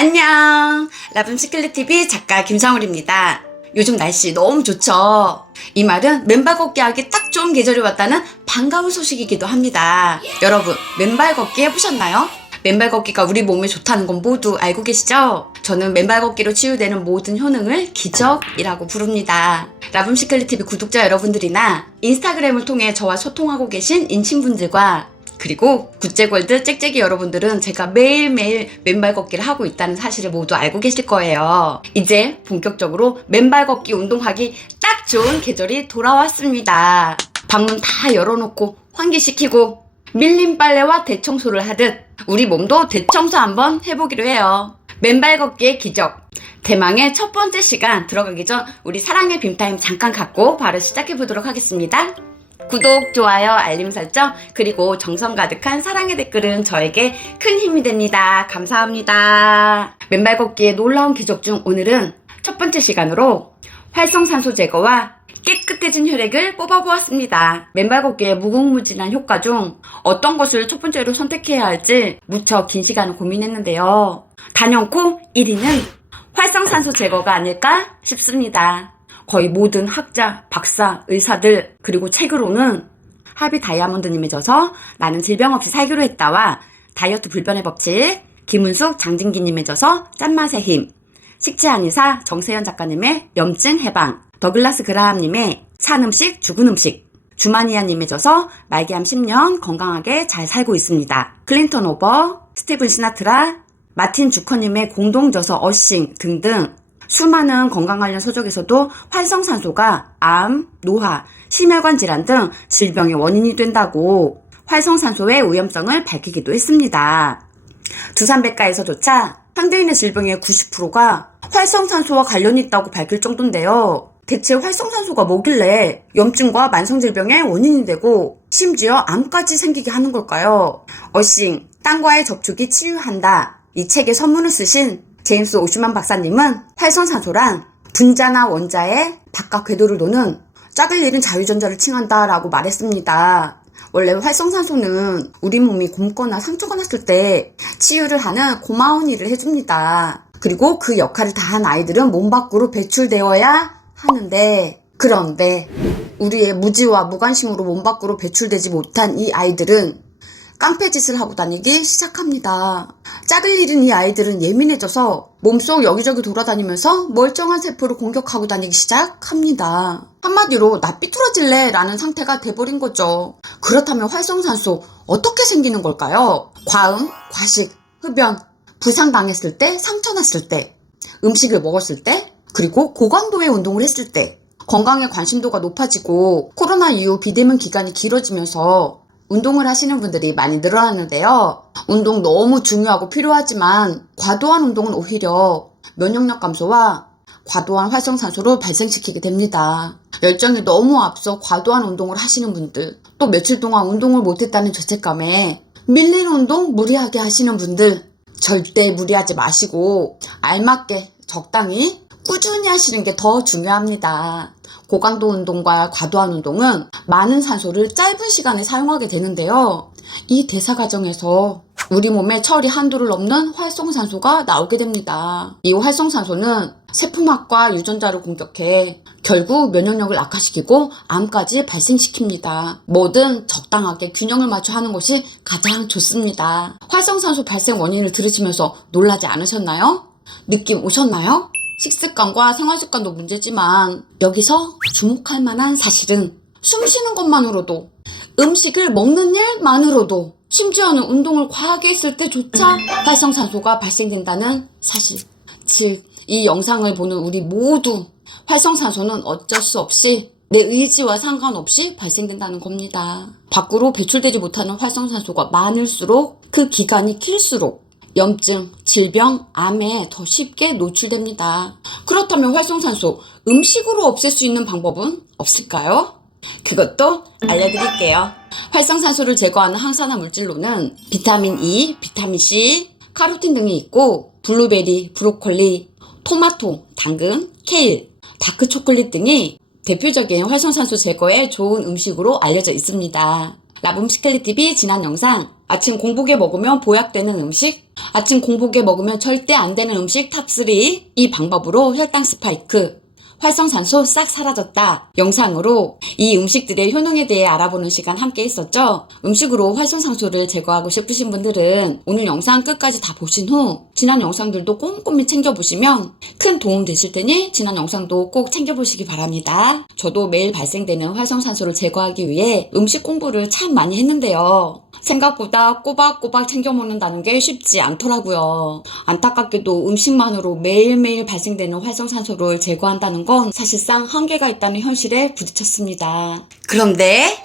안녕! 라붐시클릿TV 작가 김성울입니다. 요즘 날씨 너무 좋죠? 이 말은 맨발 걷기 하기 딱 좋은 계절이 왔다는 반가운 소식이기도 합니다. 여러분, 맨발 걷기 해보셨나요? 맨발 걷기가 우리 몸에 좋다는 건 모두 알고 계시죠? 저는 맨발 걷기로 치유되는 모든 효능을 기적이라고 부릅니다. 라붐시클릿TV 구독자 여러분들이나 인스타그램을 통해 저와 소통하고 계신 인친분들과 그리고 굿제골드 짹짹이 여러분들은 제가 매일매일 맨발 걷기를 하고 있다는 사실을 모두 알고 계실 거예요. 이제 본격적으로 맨발 걷기 운동하기 딱 좋은 계절이 돌아왔습니다. 방문 다 열어놓고 환기시키고 밀린 빨래와 대청소를 하듯 우리 몸도 대청소 한번 해보기로 해요. 맨발 걷기의 기적. 대망의 첫 번째 시간 들어가기 전 우리 사랑의 빔타임 잠깐 갖고 바로 시작해보도록 하겠습니다. 구독, 좋아요, 알림 설정, 그리고 정성 가득한 사랑의 댓글은 저에게 큰 힘이 됩니다. 감사합니다. 맨발 걷기의 놀라운 기적 중 오늘은 첫 번째 시간으로 활성산소 제거와 깨끗해진 혈액을 뽑아보았습니다. 맨발 걷기의 무궁무진한 효과 중 어떤 것을 첫 번째로 선택해야 할지 무척 긴 시간을 고민했는데요. 단연코 1위는 활성산소 제거가 아닐까 싶습니다. 거의 모든 학자, 박사, 의사들, 그리고 책으로는 하비 다이아몬드님에 져서 나는 질병 없이 살기로 했다와 다이어트 불변의 법칙, 김은숙, 장진기님에 져서 짠맛의 힘, 식체 한의사 정세현 작가님의 염증 해방, 더글라스 그라함님의 산 음식, 죽은 음식, 주마니아님에 져서 말기암 10년 건강하게 잘 살고 있습니다. 클린턴 오버, 스티븐 시나트라, 마틴 주커님의 공동 저서 어싱 등등 수많은 건강 관련 서적에서도 활성산소가 암, 노화, 심혈관 질환 등 질병의 원인이 된다고 활성산소의 위험성을 밝히기도 했습니다. 두산백과에서조차 상대인의 질병의 90%가 활성산소와 관련이 있다고 밝힐 정도인데요. 대체 활성산소가 뭐길래 염증과 만성질병의 원인이 되고 심지어 암까지 생기게 하는 걸까요? 어싱, 땅과의 접촉이 치유한다. 이 책에 선문을 쓰신 제임스 오슈만 박사님은 활성산소란 분자나 원자의 바깥 궤도를 도는 짝을 잃은 자유전자를 칭한다 라고 말했습니다. 원래 활성산소는 우리 몸이 굼거나 상처가 났을 때 치유를 하는 고마운 일을 해줍니다. 그리고 그 역할을 다한 아이들은 몸 밖으로 배출되어야 하는데, 그런데 우리의 무지와 무관심으로 몸 밖으로 배출되지 못한 이 아이들은 깡패짓을 하고 다니기 시작합니다. 짝을 잃은 이 아이들은 예민해져서 몸속 여기저기 돌아다니면서 멀쩡한 세포를 공격하고 다니기 시작합니다. 한마디로 나 삐뚤어질래 라는 상태가 돼버린 거죠. 그렇다면 활성산소 어떻게 생기는 걸까요? 과음, 과식, 흡연, 부상당했을 때, 상처 났을 때, 음식을 먹었을 때, 그리고 고강도의 운동을 했을 때 건강에 관심도가 높아지고 코로나 이후 비대면 기간이 길어지면서 운동을 하시는 분들이 많이 늘어났는데요. 운동 너무 중요하고 필요하지만 과도한 운동은 오히려 면역력 감소와 과도한 활성산소를 발생시키게 됩니다. 열정이 너무 앞서 과도한 운동을 하시는 분들, 또 며칠 동안 운동을 못했다는 죄책감에 밀린 운동 무리하게 하시는 분들, 절대 무리하지 마시고 알맞게 적당히 꾸준히 하시는 게 더 중요합니다. 고강도 운동과 과도한 운동은 많은 산소를 짧은 시간에 사용하게 되는데요. 이 대사 과정에서 우리 몸에 처리 한도를 넘는 활성산소가 나오게 됩니다. 이 활성산소는 세포막과 유전자를 공격해 결국 면역력을 악화시키고 암까지 발생시킵니다. 뭐든 적당하게 균형을 맞춰 하는 것이 가장 좋습니다. 활성산소 발생 원인을 들으시면서 놀라지 않으셨나요? 느낌 오셨나요? 식습관과 생활습관도 문제지만 여기서 주목할 만한 사실은 숨 쉬는 것만으로도, 음식을 먹는 일만으로도, 심지어는 운동을 과하게 했을 때조차 활성산소가 발생된다는 사실. 즉, 이 영상을 보는 우리 모두 활성산소는 어쩔 수 없이 내 의지와 상관없이 발생된다는 겁니다. 밖으로 배출되지 못하는 활성산소가 많을수록 그 기간이 길수록 염증, 질병, 암에 더 쉽게 노출됩니다. 그렇다면 활성산소, 음식으로 없앨 수 있는 방법은 없을까요? 그것도 알려드릴게요. 활성산소를 제거하는 항산화 물질로는 비타민 E, 비타민 C, 카로틴 등이 있고 블루베리, 브로콜리, 토마토, 당근, 케일, 다크초콜릿 등이 대표적인 활성산소 제거에 좋은 음식으로 알려져 있습니다. 라붐시클릿TV 지난 영상 아침 공복에 먹으면 보약되는 음식 아침 공복에 먹으면 절대 안 되는 음식 탑3. 이 방법으로 혈당 스파이크, 활성산소 싹 사라졌다. 영상으로 이 음식들의 효능에 대해 알아보는 시간 함께 했었죠. 음식으로 활성산소를 제거하고 싶으신 분들은 오늘 영상 끝까지 다 보신 후 지난 영상들도 꼼꼼히 챙겨보시면 큰 도움 되실 테니 지난 영상도 꼭 챙겨보시기 바랍니다. 저도 매일 발생되는 활성산소를 제거하기 위해 음식 공부를 참 많이 했는데요. 생각보다 꼬박꼬박 챙겨 먹는다는 게 쉽지 않더라고요. 안타깝게도 음식만으로 매일매일 발생되는 활성산소를 제거한다는 건 사실상 한계가 있다는 현실에 부딪혔습니다. 그런데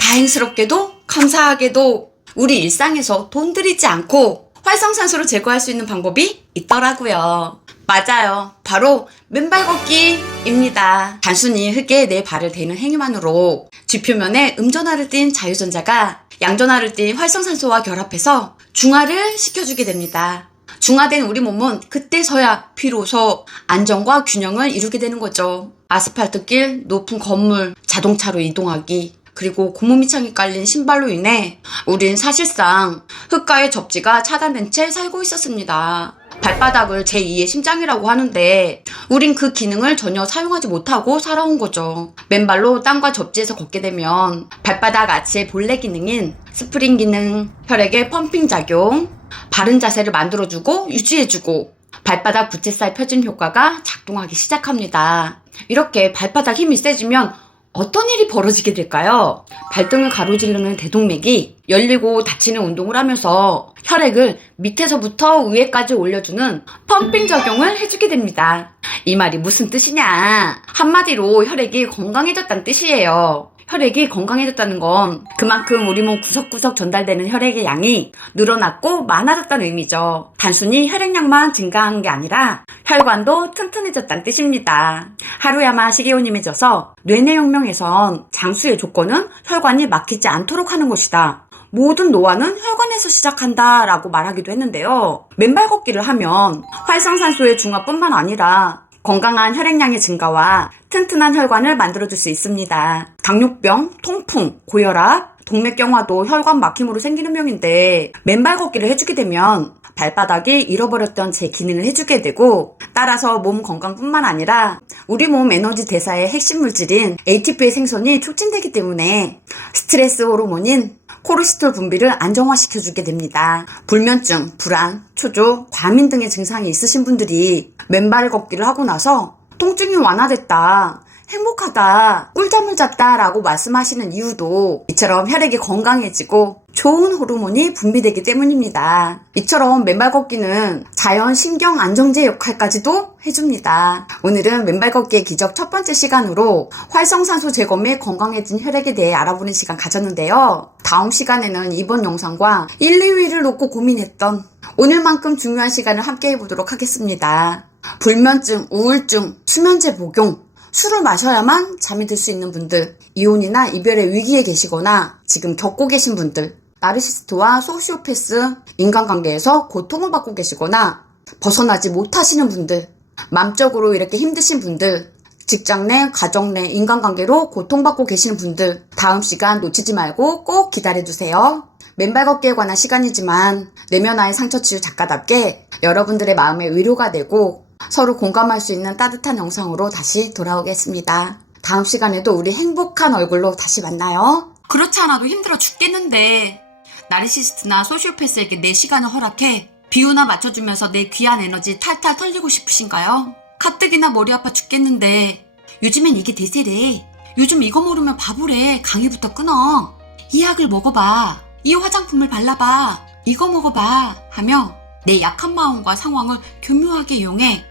다행스럽게도 감사하게도 우리 일상에서 돈 들이지 않고 활성산소를 제거할 수 있는 방법이 있더라고요. 맞아요. 바로 맨발 걷기입니다. 단순히 흙에 내 발을 대는 행위만으로 쥐표면에 음전하를 띤 자유전자가 양전하를 띤 활성산소와 결합해서 중화를 시켜주게 됩니다. 중화된 우리 몸은 그때서야 비로소 안정과 균형을 이루게 되는 거죠. 아스팔트길, 높은 건물, 자동차로 이동하기, 그리고 고무미창이 깔린 신발로 인해 우린 사실상 흙과의 접지가 차단된 채 살고 있었습니다. 발바닥을 제2의 심장이라고 하는데 우린 그 기능을 전혀 사용하지 못하고 살아온 거죠. 맨발로 땅과 접지에서 걷게 되면 발바닥 아치의 본래 기능인 스프링 기능, 혈액의 펌핑 작용, 바른 자세를 만들어주고 유지해주고 발바닥 부채살 펴진 효과가 작동하기 시작합니다. 이렇게 발바닥 힘이 세지면 어떤 일이 벌어지게 될까요? 발등을 가로지르는 대동맥이 열리고 닫히는 운동을 하면서 혈액을 밑에서부터 위에까지 올려주는 펌핑 작용을 해주게 됩니다. 이 말이 무슨 뜻이냐? 한마디로 혈액이 건강해졌다는 뜻이에요. 혈액이 건강해졌다는 건 그만큼 우리 몸 구석구석 전달되는 혈액의 양이 늘어났고 많아졌다는 의미죠. 단순히 혈액량만 증가한 게 아니라 혈관도 튼튼해졌다는 뜻입니다. 하루야마 식이요님해져서 뇌내혁명에선 장수의 조건은 혈관이 막히지 않도록 하는 것이다. 모든 노화는 혈관에서 시작한다 라고 말하기도 했는데요. 맨발 걷기를 하면 활성산소의 중화뿐만 아니라 건강한 혈액량의 증가와 튼튼한 혈관을 만들어줄 수 있습니다. 당뇨병, 통풍, 고혈압, 동맥경화도 혈관 막힘으로 생기는 병인데 맨발 걷기를 해주게 되면 발바닥이 잃어버렸던 제 기능을 해주게 되고 따라서 몸 건강뿐만 아니라 우리 몸 에너지 대사의 핵심 물질인 ATP의 생성이 촉진되기 때문에 스트레스 호르몬인 코르티솔 분비를 안정화시켜주게 됩니다. 불면증, 불안, 초조, 과민 등의 증상이 있으신 분들이 맨발 걷기를 하고 나서 통증이 완화됐다, 행복하다, 꿀잠을 잤다 라고 말씀하시는 이유도 이처럼 혈액이 건강해지고 좋은 호르몬이 분비되기 때문입니다. 이처럼 맨발 걷기는 자연 신경 안정제 역할까지도 해줍니다. 오늘은 맨발 걷기의 기적 첫 번째 시간으로 활성산소 제거 및 건강해진 혈액에 대해 알아보는 시간 가졌는데요. 다음 시간에는 이번 영상과 1, 2위를 놓고 고민했던 오늘만큼 중요한 시간을 함께 해보도록 하겠습니다. 불면증, 우울증, 수면제 복용, 술을 마셔야만 잠이 들 수 있는 분들, 이혼이나 이별의 위기에 계시거나 지금 겪고 계신 분들, 나르시스트와 소시오패스, 인간관계에서 고통을 받고 계시거나 벗어나지 못하시는 분들, 마음적으로 이렇게 힘드신 분들, 직장 내, 가정 내, 인간관계로 고통받고 계시는 분들, 다음 시간 놓치지 말고 꼭 기다려주세요. 맨발 걷기에 관한 시간이지만 내면화의 상처 치유 작가답게 여러분들의 마음에 위로가 되고 서로 공감할 수 있는 따뜻한 영상으로 다시 돌아오겠습니다. 다음 시간에도 우리 행복한 얼굴로 다시 만나요. 그렇지 않아도 힘들어 죽겠는데 나르시스트나 소시오패스에게 내 시간을 허락해 비유나 맞춰주면서 내 귀한 에너지 탈탈 털리고 싶으신가요? 가뜩이나 머리 아파 죽겠는데 요즘엔 이게 대세래. 요즘 이거 모르면 바보래. 강의부터 끊어. 이 약을 먹어봐. 이 화장품을 발라봐. 이거 먹어봐 하며 내 약한 마음과 상황을 교묘하게 이용해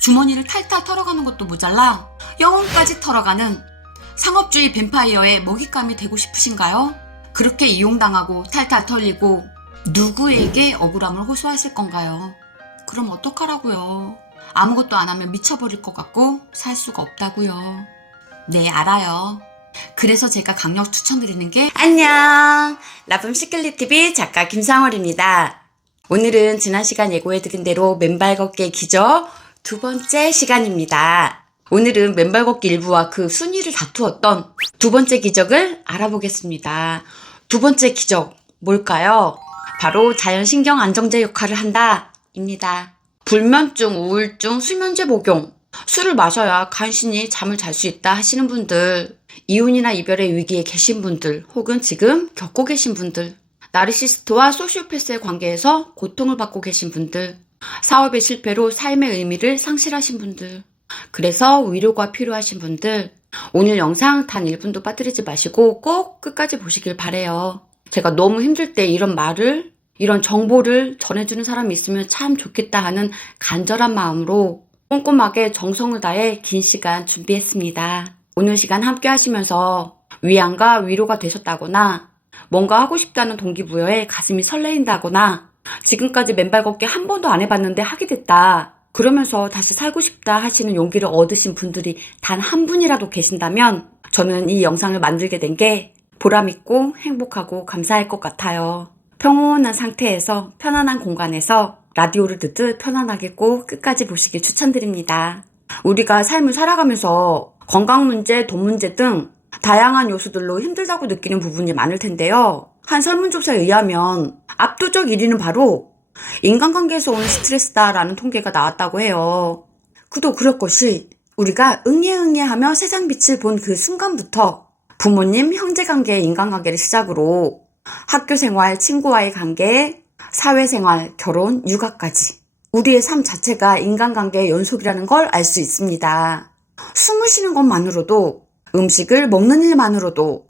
주머니를 탈탈 털어가는 것도 모자라 영혼까지 털어가는 상업주의 뱀파이어의 먹잇감이 되고 싶으신가요? 그렇게 이용당하고 탈탈 털리고 누구에게 억울함을 호소하실 건가요? 그럼 어떡하라고요? 아무것도 안 하면 미쳐버릴 것 같고 살 수가 없다고요. 네, 알아요. 그래서 제가 강력 추천드리는 게 안녕! 라붐 시클릿TV 작가 김상월입니다. 오늘은 지난 시간 예고해드린 대로 맨발 걷기의 기적 두 번째 시간입니다. 오늘은 맨발 걷기 일부와 그 순위를 다투었던 두 번째 기적을 알아보겠습니다. 두 번째 기적 뭘까요? 바로 자연신경 안정제 역할을 한다 입니다. 불면증, 우울증, 수면제 복용, 술을 마셔야 간신히 잠을 잘 수 있다 하시는 분들, 이혼이나 이별의 위기에 계신 분들, 혹은 지금 겪고 계신 분들, 나르시스트와 소시오패스의 관계에서 고통을 받고 계신 분들, 사업의 실패로 삶의 의미를 상실하신 분들, 그래서 위로가 필요하신 분들, 오늘 영상 단 1분도 빠뜨리지 마시고 꼭 끝까지 보시길 바래요. 제가 너무 힘들 때 이런 말을, 이런 정보를 전해주는 사람이 있으면 참 좋겠다 하는 간절한 마음으로 꼼꼼하게 정성을 다해 긴 시간 준비했습니다. 오늘 시간 함께 하시면서 위안과 위로가 되셨다거나 뭔가 하고 싶다는 동기부여에 가슴이 설레인다거나 지금까지 맨발 걷기 한 번도 안 해봤는데 하게 됐다, 그러면서 다시 살고 싶다 하시는 용기를 얻으신 분들이 단 한 분이라도 계신다면 저는 이 영상을 만들게 된 게 보람있고 행복하고 감사할 것 같아요. 평온한 상태에서 편안한 공간에서 라디오를 듣듯 편안하게 꼭 끝까지 보시길 추천드립니다. 우리가 삶을 살아가면서 건강 문제, 돈 문제 등 다양한 요소들로 힘들다고 느끼는 부분이 많을 텐데요. 한 설문조사에 의하면 압도적 1위는 바로 인간관계에서 오는 스트레스다라는 통계가 나왔다고 해요. 그도 그럴 것이 우리가 응애응애하며 세상 빛을 본 그 순간부터 부모님, 형제관계의 인간관계를 시작으로 학교생활, 친구와의 관계, 사회생활, 결혼, 육아까지 우리의 삶 자체가 인간관계의 연속이라는 걸 알 수 있습니다. 숨을 쉬는 것만으로도, 음식을 먹는 일만으로도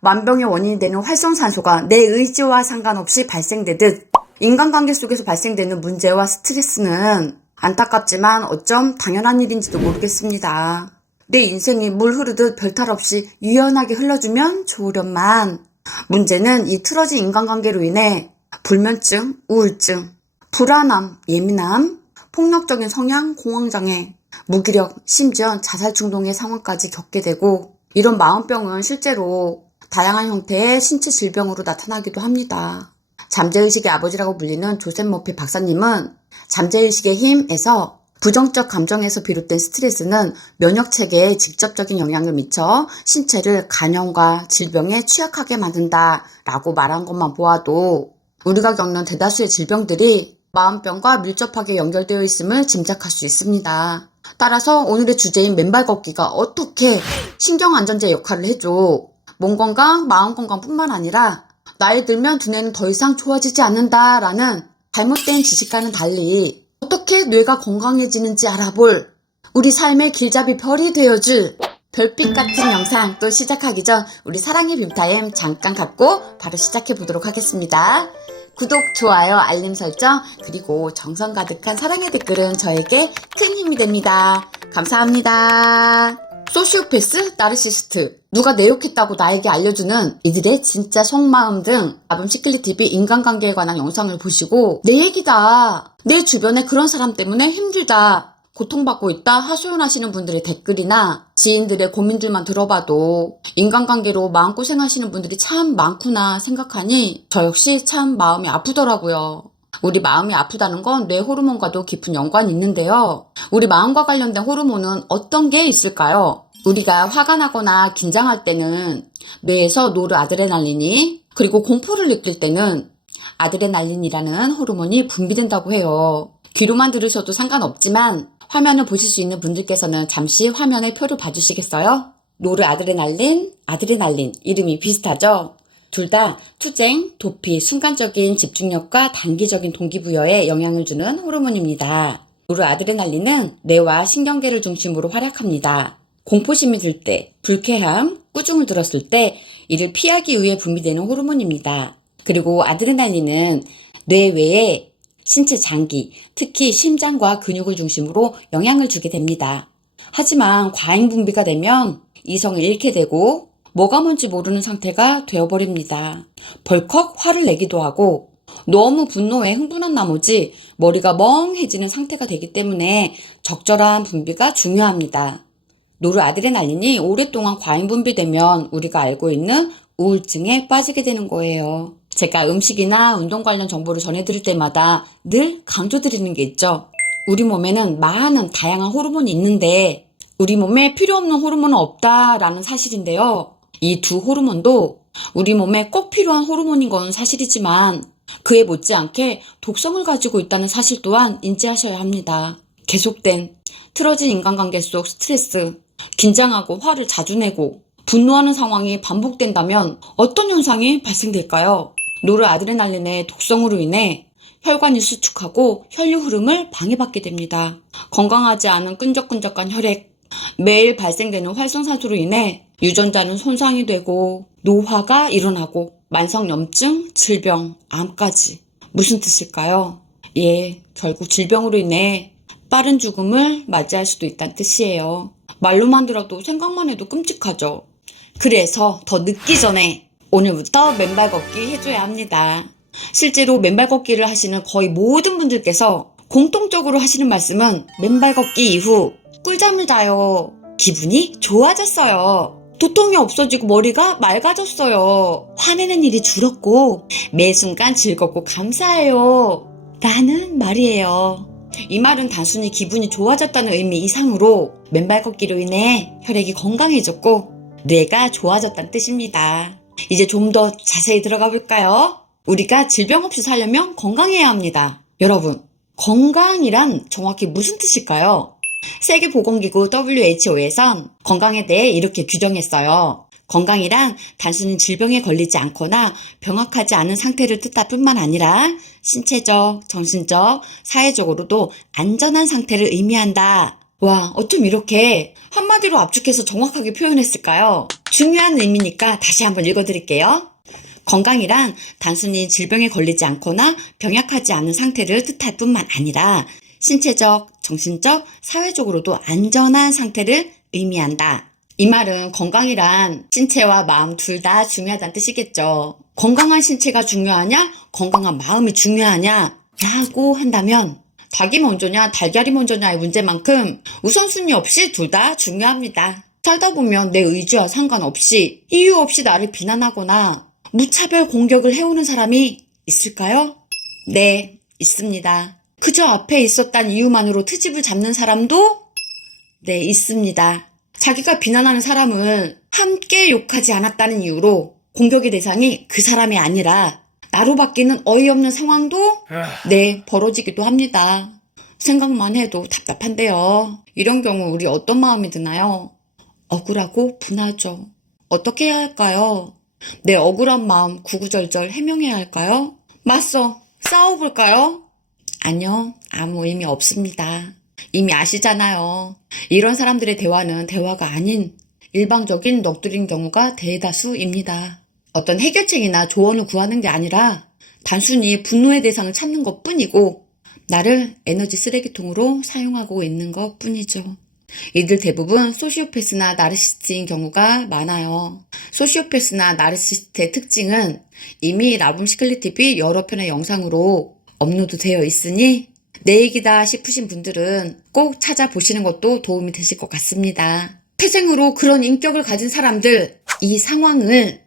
만병의 원인이 되는 활성산소가 내 의지와 상관없이 발생되듯 인간관계 속에서 발생되는 문제와 스트레스는 안타깝지만 어쩜 당연한 일인지도 모르겠습니다. 내 인생이 물 흐르듯 별탈 없이 유연하게 흘러주면 좋으련만 문제는 이 틀어진 인간관계로 인해 불면증, 우울증, 불안함, 예민함, 폭력적인 성향, 공황장애, 무기력, 심지어 자살충동의 상황까지 겪게 되고, 이런 마음병은 실제로 다양한 형태의 신체 질병으로 나타나기도 합니다. 잠재의식의 아버지라고 불리는 조셉 머피 박사님은 잠재의식의 힘에서 부정적 감정에서 비롯된 스트레스는 면역체계에 직접적인 영향을 미쳐 신체를 간염과 질병에 취약하게 만든다라고 말한 것만 보아도 우리가 겪는 대다수의 질병들이 마음병과 밀접하게 연결되어 있음을 짐작할 수 있습니다. 따라서 오늘의 주제인 맨발 걷기가 어떻게 신경안정제 역할을 해줘 몸 건강, 마음 건강뿐만 아니라 나이 들면 두뇌는 더 이상 좋아지지 않는다라는 잘못된 지식과는 달리 어떻게 뇌가 건강해지는지 알아볼 우리 삶의 길잡이 별이 되어줄 별빛 같은 영상 또 시작하기 전 우리 사랑의 빔타임 잠깐 갖고 바로 시작해 보도록 하겠습니다. 구독, 좋아요, 알림 설정, 그리고 정성 가득한 사랑의 댓글은 저에게 큰 힘이 됩니다. 감사합니다. 소시오패스, 나르시스트, 누가 내 욕했다고 나에게 알려주는 이들의 진짜 속마음 등 아범 시클릿TV 인간관계에 관한 영상을 보시고 내 얘기다, 내 주변에 그런 사람 때문에 힘들다, 고통받고 있다 하소연하시는 분들의 댓글이나 지인들의 고민들만 들어봐도 인간관계로 마음고생하시는 분들이 참 많구나 생각하니 저 역시 참 마음이 아프더라고요. 우리 마음이 아프다는 건 뇌 호르몬과도 깊은 연관이 있는데요. 우리 마음과 관련된 호르몬은 어떤 게 있을까요? 우리가 화가 나거나 긴장할 때는 뇌에서 노르아드레날린이, 그리고 공포를 느낄 때는 아드레날린이라는 호르몬이 분비된다고 해요. 귀로만 들으셔도 상관없지만 화면을 보실 수 있는 분들께서는 잠시 화면의 표를 봐주시겠어요? 노르아드레날린, 아드레날린, 이름이 비슷하죠? 둘 다 투쟁, 도피, 순간적인 집중력과 단기적인 동기부여에 영향을 주는 호르몬입니다. 노르아드레날린은 뇌와 신경계를 중심으로 활약합니다. 공포심이 들 때, 불쾌함, 꾸중을 들었을 때 이를 피하기 위해 분비되는 호르몬입니다. 그리고 아드레날린은 뇌 외에 신체 장기, 특히 심장과 근육을 중심으로 영향을 주게 됩니다. 하지만 과잉 분비가 되면 이성을 잃게 되고 뭐가 뭔지 모르는 상태가 되어버립니다. 벌컥 화를 내기도 하고 너무 분노에 흥분한 나머지 머리가 멍해지는 상태가 되기 때문에 적절한 분비가 중요합니다. 노르아드레날린이 오랫동안 과잉 분비되면 우리가 알고 있는 우울증에 빠지게 되는 거예요. 제가 음식이나 운동 관련 정보를 전해드릴 때마다 늘 강조드리는 게 있죠. 우리 몸에는 많은 다양한 호르몬이 있는데 우리 몸에 필요 없는 호르몬은 없다라는 사실인데요. 이 두 호르몬도 우리 몸에 꼭 필요한 호르몬인 건 사실이지만 그에 못지않게 독성을 가지고 있다는 사실 또한 인지하셔야 합니다. 계속된 틀어진 인간관계 속 스트레스, 긴장하고 화를 자주 내고 분노하는 상황이 반복된다면 어떤 현상이 발생될까요? 노르아드레날린의 독성으로 인해 혈관이 수축하고 혈류 흐름을 방해받게 됩니다. 건강하지 않은 끈적끈적한 혈액, 매일 발생되는 활성산소로 인해 유전자는 손상이 되고 노화가 일어나고 만성염증, 질병, 암까지. 무슨 뜻일까요? 예, 결국 질병으로 인해 빠른 죽음을 맞이할 수도 있다는 뜻이에요. 말로만 들어도 생각만 해도 끔찍하죠. 그래서 더 늦기 전에 오늘부터 맨발 걷기 해줘야 합니다. 실제로 맨발 걷기를 하시는 거의 모든 분들께서 공통적으로 하시는 말씀은 맨발 걷기 이후 꿀잠을 자요. 기분이 좋아졌어요. 두통이 없어지고 머리가 맑아졌어요. 화내는 일이 줄었고 매 순간 즐겁고 감사해요. 라는 말이에요. 이 말은 단순히 기분이 좋아졌다는 의미 이상으로 맨발 걷기로 인해 혈액이 건강해졌고 뇌가 좋아졌다는 뜻입니다. 이제 좀 더 자세히 들어가 볼까요? 우리가 질병 없이 살려면 건강해야 합니다. 여러분, 건강이란 정확히 무슨 뜻일까요? 세계보건기구 WHO에선 건강에 대해 이렇게 규정했어요. 건강이란 단순히 질병에 걸리지 않거나 병약하지 않은 상태를 뜻할 뿐만 아니라 신체적, 정신적, 사회적으로도 안전한 상태를 의미한다. 와, 어쩜 이렇게 한마디로 압축해서 정확하게 표현했을까요? 중요한 의미니까 다시 한번 읽어드릴게요. 건강이란 단순히 질병에 걸리지 않거나 병약하지 않은 상태를 뜻할 뿐만 아니라 신체적, 정신적, 사회적으로도 안전한 상태를 의미한다. 이 말은 건강이란 신체와 마음 둘 다 중요하다는 뜻이겠죠. 건강한 신체가 중요하냐? 건강한 마음이 중요하냐? 라고 한다면 닭이 먼저냐 달걀이 먼저냐의 문제만큼 우선순위 없이 둘 다 중요합니다. 살다 보면 내 의지와 상관없이 이유 없이 나를 비난하거나 무차별 공격을 해오는 사람이 있을까요? 네, 있습니다. 그저 앞에 있었단 이유만으로 트집을 잡는 사람도 네, 있습니다. 자기가 비난하는 사람을 함께 욕하지 않았다는 이유로 공격의 대상이 그 사람이 아니라 나로 바뀌는 어이없는 상황도 네, 벌어지기도 합니다. 생각만 해도 답답한데요. 이런 경우 우리 어떤 마음이 드나요? 억울하고 분하죠. 어떻게 해야 할까요? 내 억울한 마음 구구절절 해명해야 할까요? 맞서 싸워볼까요? 아니요, 아무 의미 없습니다. 이미 아시잖아요. 이런 사람들의 대화는 대화가 아닌 일방적인 넋두린 경우가 대다수입니다. 어떤 해결책이나 조언을 구하는 게 아니라 단순히 분노의 대상을 찾는 것 뿐이고 나를 에너지 쓰레기통으로 사용하고 있는 것 뿐이죠. 이들 대부분 소시오패스나 나르시스트인 경우가 많아요. 소시오패스나 나르시스트의 특징은 이미 라붐 시클릿 TV 여러 편의 영상으로 업로드 되어 있으니 내 얘기다 싶으신 분들은 꼭 찾아보시는 것도 도움이 되실 것 같습니다. 태생으로 그런 인격을 가진 사람들, 이 상황을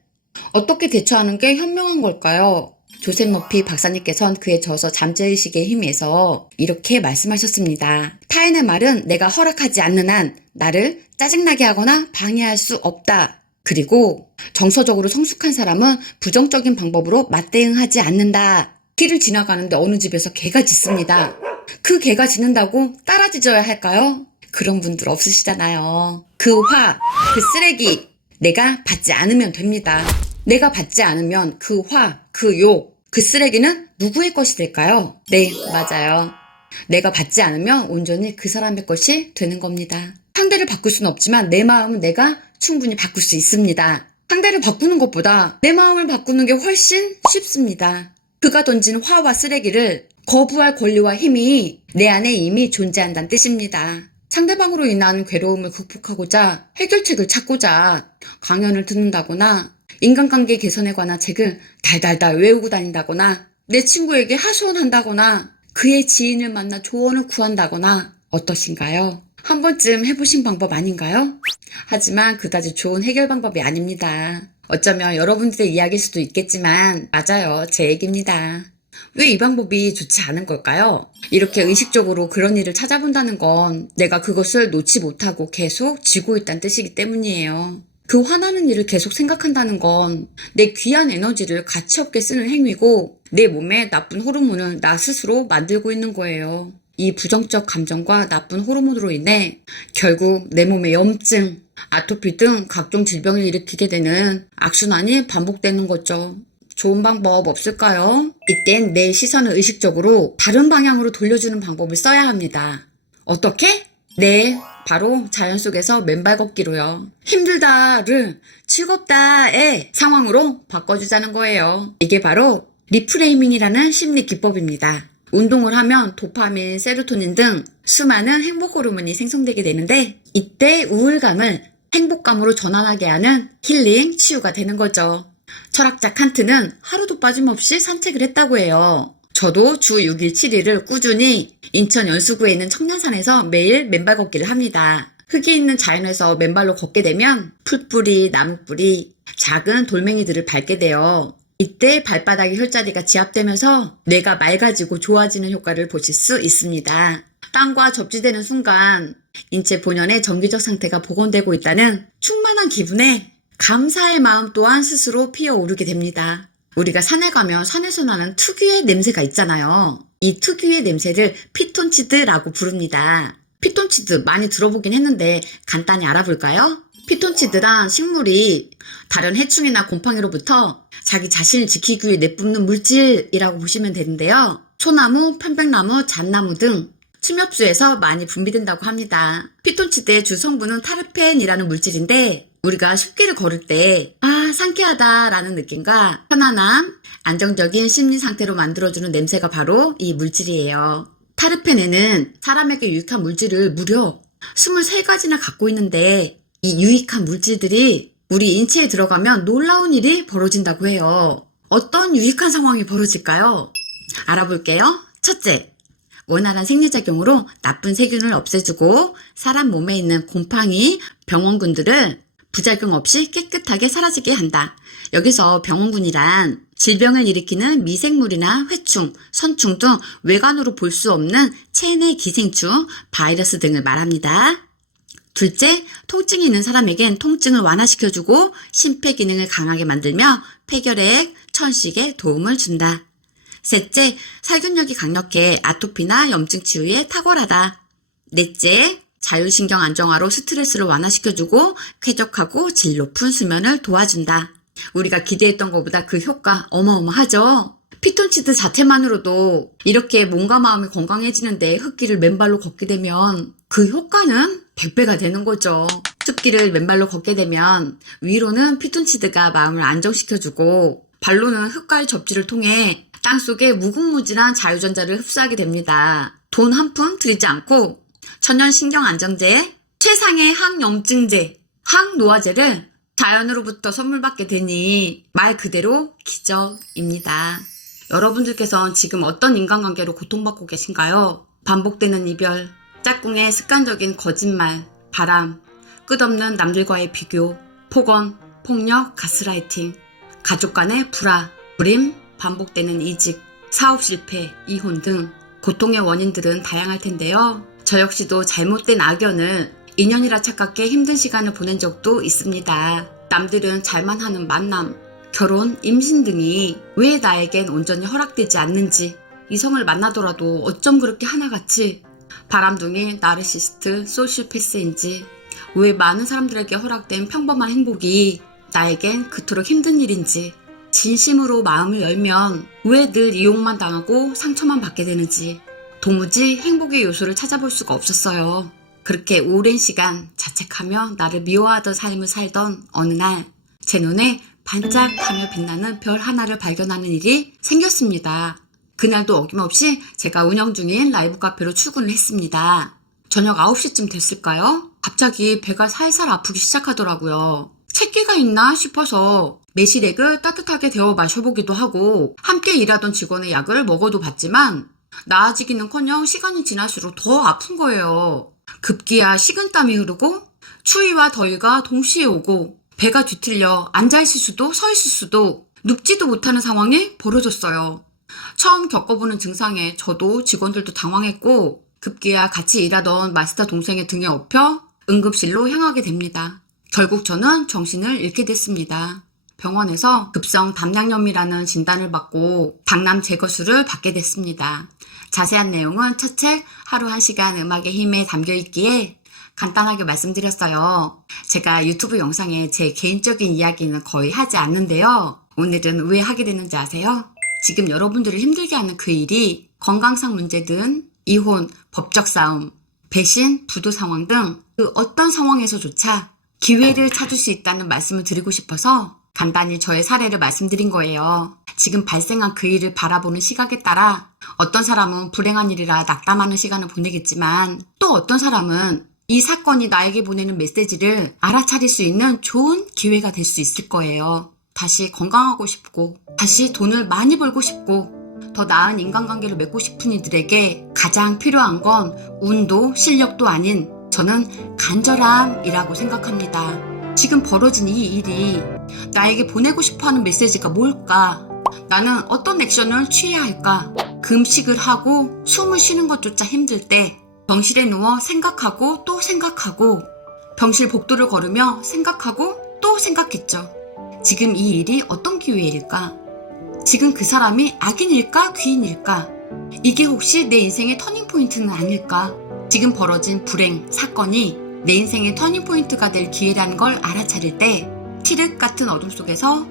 어떻게 대처하는 게 현명한 걸까요? 조셉 머피 박사님께서는 그의 저서 잠재의식의 힘에서 이렇게 말씀하셨습니다. 타인의 말은 내가 허락하지 않는 한 나를 짜증나게 하거나 방해할 수 없다. 그리고 정서적으로 성숙한 사람은 부정적인 방법으로 맞대응하지 않는다. 길을 지나가는데 어느 집에서 개가 짖습니다. 그 개가 짖는다고 따라 짖어야 할까요? 그런 분들 없으시잖아요. 그 화, 그 쓰레기 내가 받지 않으면 됩니다. 내가 받지 않으면 그 화, 그 욕, 그 쓰레기는 누구의 것이 될까요? 네, 맞아요. 내가 받지 않으면 온전히 그 사람의 것이 되는 겁니다. 상대를 바꿀 수는 없지만 내 마음은 내가 충분히 바꿀 수 있습니다. 상대를 바꾸는 것보다 내 마음을 바꾸는 게 훨씬 쉽습니다. 그가 던진 화와 쓰레기를 거부할 권리와 힘이 내 안에 이미 존재한다는 뜻입니다. 상대방으로 인한 괴로움을 극복하고자 해결책을 찾고자 강연을 듣는다거나 인간관계 개선에 관한 책을 달달달 외우고 다닌다거나 내 친구에게 하소연한다거나 그의 지인을 만나 조언을 구한다거나 어떠신가요? 한 번쯤 해보신 방법 아닌가요? 하지만 그다지 좋은 해결 방법이 아닙니다. 어쩌면 여러분들의 이야기일 수도 있겠지만 맞아요. 제 얘기입니다. 왜 이 방법이 좋지 않은 걸까요? 이렇게 의식적으로 그런 일을 찾아본다는 건 내가 그것을 놓지 못하고 계속 쥐고 있다는 뜻이기 때문이에요. 그 화나는 일을 계속 생각한다는 건 내 귀한 에너지를 가치 없게 쓰는 행위고 내 몸에 나쁜 호르몬을 나 스스로 만들고 있는 거예요. 이 부정적 감정과 나쁜 호르몬으로 인해 결국 내 몸에 염증, 아토피 등 각종 질병을 일으키게 되는 악순환이 반복되는 거죠. 좋은 방법 없을까요? 이땐 내 시선을 의식적으로 다른 방향으로 돌려주는 방법을 써야 합니다. 어떻게? 네, 바로 자연 속에서 맨발 걷기로요. 힘들다를 즐겁다의 상황으로 바꿔주자는 거예요. 이게 바로 리프레이밍이라는 심리 기법입니다. 운동을 하면 도파민, 세로토닌 등 수많은 행복 호르몬이 생성되게 되는데 이때 우울감을 행복감으로 전환하게 하는 힐링, 치유가 되는 거죠. 철학자 칸트는 하루도 빠짐없이 산책을 했다고 해요. 저도 주 6일 7일을 꾸준히 인천 연수구에 있는 청량산에서 매일 맨발 걷기를 합니다. 흙이 있는 자연에서 맨발로 걷게 되면 풀뿌리, 나무뿌리, 작은 돌멩이들을 밟게 돼요. 이때 발바닥의 혈자리가 지압되면서 뇌가 맑아지고 좋아지는 효과를 보실 수 있습니다. 땅과 접지되는 순간 인체 본연의 정기적 상태가 복원되고 있다는 충만한 기분에 감사의 마음 또한 스스로 피어오르게 됩니다. 우리가 산에 가면 산에서 나는 특유의 냄새가 있잖아요. 이 특유의 냄새를 피톤치드라고 부릅니다. 피톤치드 많이 들어보긴 했는데 간단히 알아볼까요? 피톤치드란 식물이 다른 해충이나 곰팡이로부터 자기 자신을 지키기 위해 내뿜는 물질이라고 보시면 되는데요. 소나무, 편백나무, 잣나무 등 침엽수에서 많이 분비된다고 합니다. 피톤치드의 주 성분은 타르펜이라는 물질인데 우리가 숲길을 걸을 때 상쾌하다라는 느낌과 편안함, 안정적인 심리 상태로 만들어주는 냄새가 바로 이 물질이에요. 타르펜에는 사람에게 유익한 물질을 무려 23가지나 갖고 있는데 이 유익한 물질들이 우리 인체에 들어가면 놀라운 일이 벌어진다고 해요. 어떤 유익한 상황이 벌어질까요? 알아볼게요. 첫째, 원활한 생리작용으로 나쁜 세균을 없애주고 사람 몸에 있는 곰팡이, 병원균들을 부작용 없이 깨끗하게 사라지게 한다. 여기서 병원균이란 질병을 일으키는 미생물이나 회충, 선충 등 외관으로 볼 수 없는 체내 기생충, 바이러스 등을 말합니다. 둘째, 통증이 있는 사람에겐 통증을 완화시켜주고 심폐기능을 강하게 만들며 폐결핵, 천식에 도움을 준다. 셋째, 살균력이 강력해 아토피나 염증 치유에 탁월하다. 넷째, 자율신경 안정화로 스트레스를 완화시켜주고 쾌적하고 질 높은 수면을 도와준다. 우리가 기대했던 것보다 그 효과 어마어마하죠? 피톤치드 자체만으로도 이렇게 몸과 마음이 건강해지는데 흙길을 맨발로 걷게 되면 그 효과는 100배가 되는 거죠. 숲길을 맨발로 걷게 되면 위로는 피톤치드가 마음을 안정시켜주고 발로는 흙과의 접지를 통해 땅속에 무궁무진한 자유전자를 흡수하게 됩니다. 돈 한 푼 들이지 않고 천연신경안정제, 최상의 항염증제, 항노화제를 자연으로부터 선물 받게 되니 말 그대로 기적입니다. 여러분들께서는 지금 어떤 인간관계로 고통받고 계신가요? 반복되는 이별, 짝꿍의 습관적인 거짓말, 바람, 끝없는 남들과의 비교, 폭언, 폭력, 가스라이팅, 가족 간의 불화, 불임, 반복되는 이직, 사업 실패, 이혼 등 고통의 원인들은 다양할 텐데요. 저 역시도 잘못된 악연을 인연이라 착각해 힘든 시간을 보낸 적도 있습니다. 남들은 잘만 하는 만남, 결혼, 임신 등이 왜 나에겐 온전히 허락되지 않는지, 이성을 만나더라도 어쩜 그렇게 하나같이 바람둥이, 나르시스트, 소시오패스인지, 왜 많은 사람들에게 허락된 평범한 행복이 나에겐 그토록 힘든 일인지, 진심으로 마음을 열면 왜 늘 이용만 당하고 상처만 받게 되는지 도무지 행복의 요소를 찾아볼 수가 없었어요. 그렇게 오랜 시간 자책하며 나를 미워하던 삶을 살던 어느 날 제 눈에 반짝하며 빛나는 별 하나를 발견하는 일이 생겼습니다. 그날도 어김없이 제가 운영 중인 라이브 카페로 출근을 했습니다. 저녁 9시쯤 됐을까요? 갑자기 배가 살살 아프기 시작하더라고요. 채기가 있나 싶어서 매실액을 따뜻하게 데워 마셔보기도 하고 함께 일하던 직원의 약을 먹어도 봤지만 나아지기는커녕 시간이 지날수록 더 아픈 거예요. 급기야 식은땀이 흐르고 추위와 더위가 동시에 오고 배가 뒤틀려 앉아있을 수도 서 있을 수도 눕지도 못하는 상황이 벌어졌어요. 처음 겪어보는 증상에 저도 직원들도 당황했고 급기야 같이 일하던 마스터 동생의 등에 업혀 응급실로 향하게 됩니다. 결국 저는 정신을 잃게 됐습니다. 병원에서 급성 담낭염이라는 진단을 받고 당남 제거술을 받게 됐습니다. 자세한 내용은 첫 책 하루 1시간 음악의 힘에 담겨 있기에 간단하게 말씀드렸어요. 제가 유튜브 영상에 제 개인적인 이야기는 거의 하지 않는데요. 오늘은 왜 하게 됐는지 아세요? 지금 여러분들을 힘들게 하는 그 일이 건강상 문제든 이혼, 법적 싸움, 배신, 부도 상황 등 그 어떤 상황에서조차 기회를 찾을 수 있다는 말씀을 드리고 싶어서 간단히 저의 사례를 말씀드린 거예요. 지금 발생한 그 일을 바라보는 시각에 따라 어떤 사람은 불행한 일이라 낙담하는 시간을 보내겠지만 또 어떤 사람은 이 사건이 나에게 보내는 메시지를 알아차릴 수 있는 좋은 기회가 될 수 있을 거예요. 다시 건강하고 싶고 다시 돈을 많이 벌고 싶고 더 나은 인간관계를 맺고 싶은 이들에게 가장 필요한 건 운도 실력도 아닌 저는 간절함이라고 생각합니다. 지금 벌어진 이 일이 나에게 보내고 싶어하는 메시지가 뭘까? 나는 어떤 액션을 취해야 할까? 금식을 하고 숨을 쉬는 것조차 힘들 때 병실에 누워 생각하고 또 생각하고 병실 복도를 걸으며 생각하고 또 생각했죠. 지금 이 일이 어떤 기회일까? 지금 그 사람이 악인일까 귀인일까? 이게 혹시 내 인생의 터닝포인트는 아닐까? 지금 벌어진 불행, 사건이 내 인생의 터닝포인트가 될 기회라는 걸 알아차릴 때 티륵 같은 어둠 속에서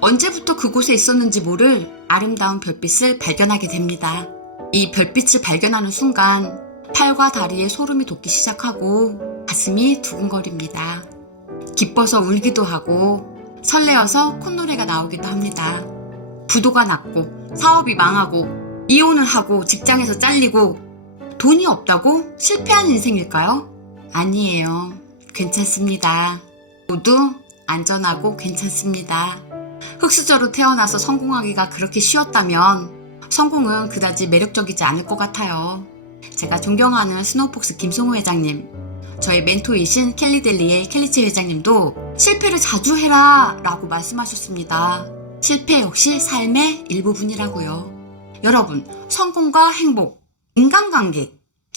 언제부터 그곳에 있었는지 모를 아름다운 별빛을 발견하게 됩니다. 이 별빛을 발견하는 순간 팔과 다리에 소름이 돋기 시작하고 가슴이 두근거립니다. 기뻐서 울기도 하고 설레어서 콧노래가 나오기도 합니다. 부도가 났고 사업이 망하고 이혼을 하고 직장에서 잘리고 돈이 없다고 실패한 인생일까요? 아니에요. 괜찮습니다. 모두 안전하고 괜찮습니다. 흙수저로 태어나서 성공하기가 그렇게 쉬웠다면 성공은 그다지 매력적이지 않을 것 같아요. 제가 존경하는 스노우폭스 김성호 회장님, 저의 멘토이신 켈리델리의 켈리치 회장님도 실패를 자주 해라 라고 말씀하셨습니다. 실패 역시 삶의 일부분이라고요. 여러분, 성공과 행복, 인간관계,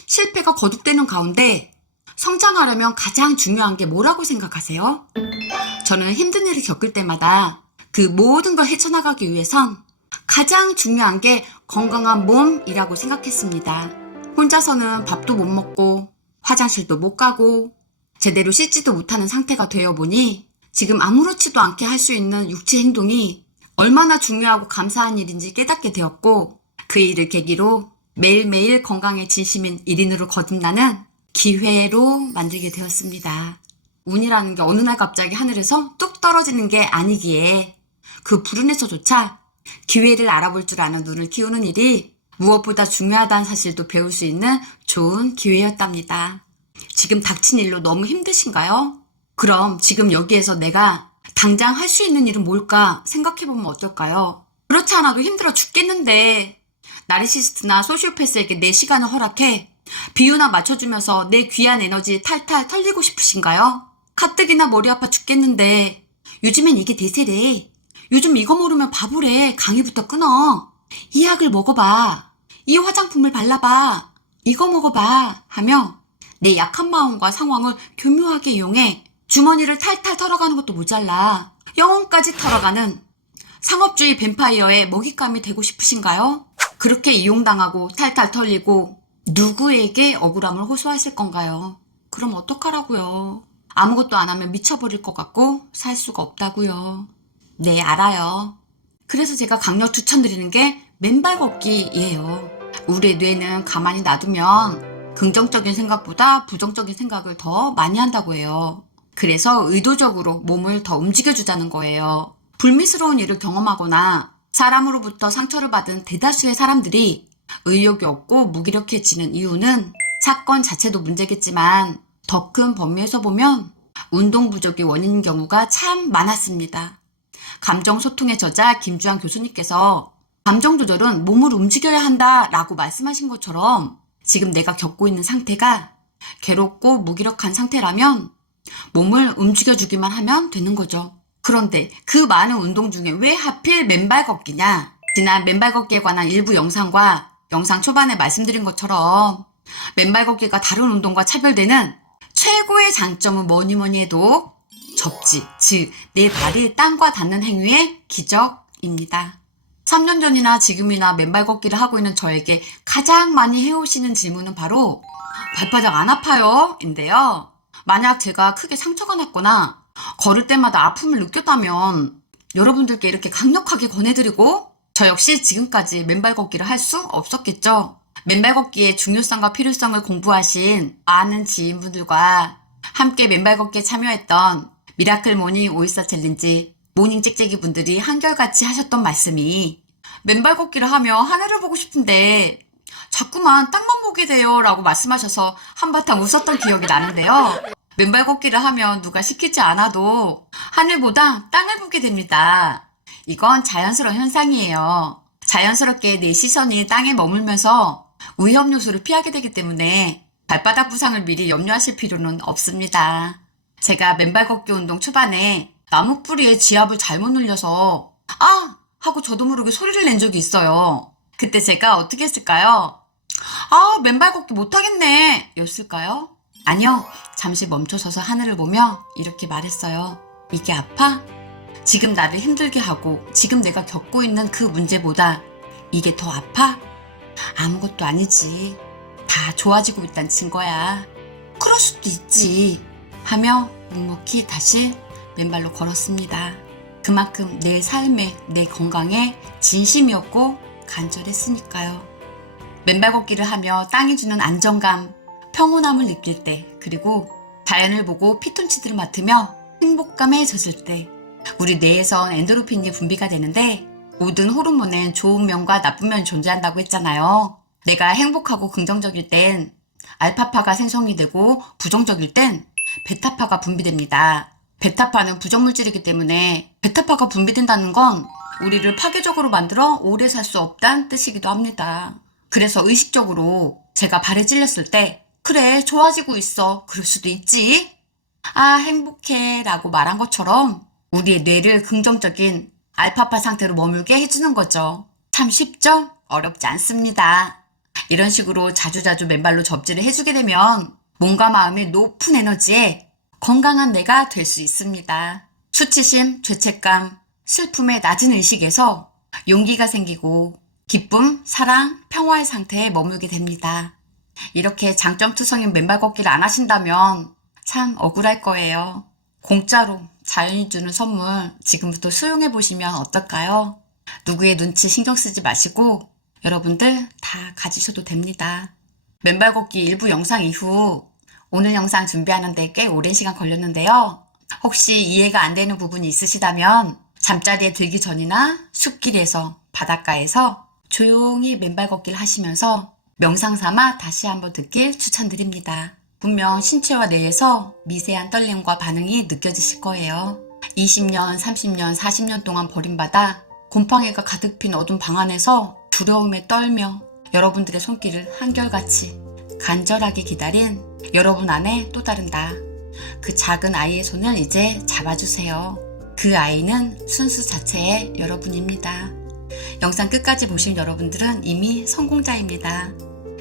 실패가 거듭되는 가운데 성장하려면 가장 중요한 게 뭐라고 생각하세요? 저는 힘든 일을 겪을 때마다 그 모든 걸 헤쳐나가기 위해선 가장 중요한 게 건강한 몸이라고 생각했습니다. 혼자서는 밥도 못 먹고 화장실도 못 가고 제대로 씻지도 못하는 상태가 되어 보니 지금 아무렇지도 않게 할 수 있는 육체 행동이 얼마나 중요하고 감사한 일인지 깨닫게 되었고 그 일을 계기로 매일매일 건강에 진심인 1인으로 거듭나는 기회로 만들게 되었습니다. 운이라는 게 어느 날 갑자기 하늘에서 뚝 떨어지는 게 아니기에 그 불운에서조차 기회를 알아볼 줄 아는 눈을 키우는 일이 무엇보다 중요하다는 사실도 배울 수 있는 좋은 기회였답니다. 지금 닥친 일로 너무 힘드신가요? 그럼 지금 여기에서 내가 당장 할 수 있는 일은 뭘까 생각해보면 어떨까요? 그렇지 않아도 힘들어 죽겠는데 나르시스트나 소시오패스에게 내 시간을 허락해 비유나 맞춰주면서 내 귀한 에너지 탈탈 털리고 싶으신가요? 가뜩이나 머리 아파 죽겠는데 요즘엔 이게 대세래. 요즘 이거 모르면 바보래. 강의부터 끊어. 이 약을 먹어봐. 이 화장품을 발라봐. 이거 먹어봐. 하며 내 약한 마음과 상황을 교묘하게 이용해 주머니를 탈탈 털어가는 것도 모자라 영혼까지 털어가는 상업주의 뱀파이어의 먹잇감이 되고 싶으신가요? 그렇게 이용당하고 탈탈 털리고 누구에게 억울함을 호소하실 건가요? 그럼 어떡하라고요? 아무것도 안 하면 미쳐버릴 것 같고 살 수가 없다고요. 네, 알아요. 그래서 제가 강력 추천드리는 게 맨발 걷기예요. 우리의 뇌는 가만히 놔두면 긍정적인 생각보다 부정적인 생각을 더 많이 한다고 해요. 그래서 의도적으로 몸을 더 움직여주자는 거예요. 불미스러운 일을 경험하거나 사람으로부터 상처를 받은 대다수의 사람들이 의욕이 없고 무기력해지는 이유는 사건 자체도 문제겠지만 더 큰 범위에서 보면 운동 부족이 원인인 경우가 참 많았습니다. 감정소통의 저자 김주환 교수님께서 감정 조절은 몸을 움직여야 한다라고 말씀하신 것처럼 지금 내가 겪고 있는 상태가 괴롭고 무기력한 상태라면 몸을 움직여주기만 하면 되는 거죠. 그런데 그 많은 운동 중에 왜 하필 맨발 걷기냐? 지난 맨발 걷기에 관한 일부 영상과 영상 초반에 말씀드린 것처럼 맨발 걷기가 다른 운동과 차별되는 최고의 장점은 뭐니 해도 접지, 즉 내 발이 땅과 닿는 행위의 기적입니다. 3년 전이나 지금이나 맨발 걷기를 하고 있는 저에게 가장 많이 해오시는 질문은 바로 발바닥 안 아파요? 인데요. 만약 제가 크게 상처가 났거나 걸을 때마다 아픔을 느꼈다면 여러분들께 이렇게 강력하게 권해드리고 저 역시 지금까지 맨발 걷기를 할 수 없었겠죠. 맨발 걷기의 중요성과 필요성을 공부하신 많은 지인분들과 함께 맨발 걷기에 참여했던 미라클 모닝 오이사 챌린지 모닝 찍찍이 분들이 한결같이 하셨던 말씀이 맨발 걷기를 하며 하늘을 보고 싶은데 자꾸만 땅만 보게 돼요 라고 말씀하셔서 한바탕 웃었던 기억이 나는데요. 맨발 걷기를 하면 누가 시키지 않아도 하늘보다 땅을 보게 됩니다. 이건 자연스러운 현상이에요. 자연스럽게 내 시선이 땅에 머물면서 위험 요소를 피하게 되기 때문에 발바닥 부상을 미리 염려하실 필요는 없습니다. 제가 맨발 걷기 운동 초반에 나무 뿌리에 지압을 잘못 눌려서 아! 하고 저도 모르게 소리를 낸 적이 있어요. 그때 제가 어떻게 했을까요? 아, 맨발 걷기 못하겠네 였을까요? 아니요. 잠시 멈춰서서 하늘을 보며 이렇게 말했어요. 이게 아파? 지금 나를 힘들게 하고 지금 내가 겪고 있는 그 문제보다 이게 더 아파? 아무것도 아니지. 다 좋아지고 있다는 증거야. 그럴 수도 있지. 하며 묵묵히 다시 맨발로 걸었습니다. 그만큼 내 삶에, 내 건강에 진심이었고 간절했으니까요. 맨발 걷기를 하며 땅이 주는 안정감, 평온함을 느낄 때, 그리고 자연을 보고 피톤치드를 맡으며 행복감에 젖을 때 우리 뇌에선 엔도르핀이 분비가 되는데 모든 호르몬엔 좋은 면과 나쁜 면이 존재한다고 했잖아요. 내가 행복하고 긍정적일 땐 알파파가 생성이 되고 부정적일 땐 베타파가 분비됩니다. 베타파는 부정물질이기 때문에 베타파가 분비된다는 건 우리를 파괴적으로 만들어 오래 살 수 없다는 뜻이기도 합니다. 그래서 의식적으로 제가 발에 찔렸을 때 그래 좋아지고 있어 그럴 수도 있지 아 행복해 라고 말한 것처럼 우리의 뇌를 긍정적인 알파파 상태로 머물게 해주는 거죠. 참 쉽죠? 어렵지 않습니다. 이런 식으로 자주자주 맨발로 접지를 해주게 되면 몸과 마음의 높은 에너지에 건강한 내가 될 수 있습니다. 수치심, 죄책감, 슬픔의 낮은 의식에서 용기가 생기고 기쁨, 사랑, 평화의 상태에 머물게 됩니다. 이렇게 장점투성인 맨발 걷기를 안 하신다면 참 억울할 거예요. 공짜로 자연이 주는 선물 지금부터 수용해 보시면 어떨까요? 누구의 눈치 신경 쓰지 마시고 여러분들 다 가지셔도 됩니다. 맨발 걷기 일부 영상 이후 오늘 영상 준비하는데 꽤 오랜 시간 걸렸는데요. 혹시 이해가 안 되는 부분이 있으시다면 잠자리에 들기 전이나 숲길에서 바닷가에서 조용히 맨발 걷기를 하시면서 명상 삼아 다시 한번 듣길 추천드립니다. 분명 신체와 뇌에서 미세한 떨림과 반응이 느껴지실 거예요. 20년, 30년, 40년 동안 버림받아 곰팡이가 가득 핀 어두운 방 안에서 두려움에 떨며 여러분들의 손길을 한결같이 간절하게 기다린 여러분 안에 또 다른 나. 그 작은 아이의 손을 이제 잡아주세요. 그 아이는 순수 자체의 여러분입니다. 영상 끝까지 보신 여러분들은 이미 성공자입니다.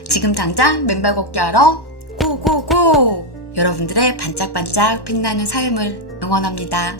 지금 당장 맨발 걷기 하러 고고고! 여러분들의 반짝반짝 빛나는 삶을 응원합니다.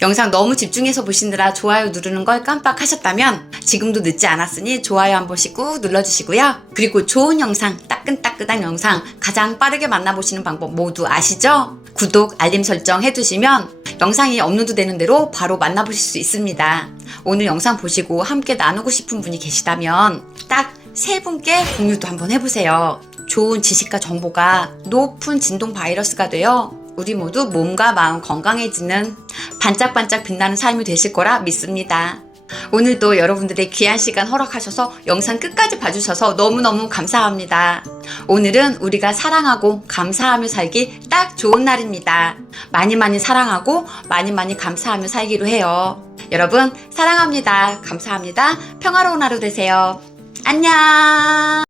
영상 너무 집중해서 보시느라 좋아요 누르는 걸 깜빡하셨다면 지금도 늦지 않았으니 좋아요 한 번씩 꾹 눌러주시고요. 그리고 좋은 영상, 따끈따끈한 영상 가장 빠르게 만나보시는 방법 모두 아시죠? 구독, 알림 설정 해두시면 영상이 업로드 되는 대로 바로 만나보실 수 있습니다. 오늘 영상 보시고 함께 나누고 싶은 분이 계시다면 딱 3분께 공유도 한번 해보세요. 좋은 지식과 정보가 높은 진동 바이러스가 되어 우리 모두 몸과 마음 건강해지는 반짝반짝 빛나는 삶이 되실 거라 믿습니다. 오늘도 여러분들의 귀한 시간 허락하셔서 영상 끝까지 봐주셔서 너무너무 감사합니다. 오늘은 우리가 사랑하고 감사하며 살기 딱 좋은 날입니다. 많이 많이 사랑하고 많이 많이 감사하며 살기로 해요. 여러분 사랑합니다. 감사합니다. 평화로운 하루 되세요. 안녕.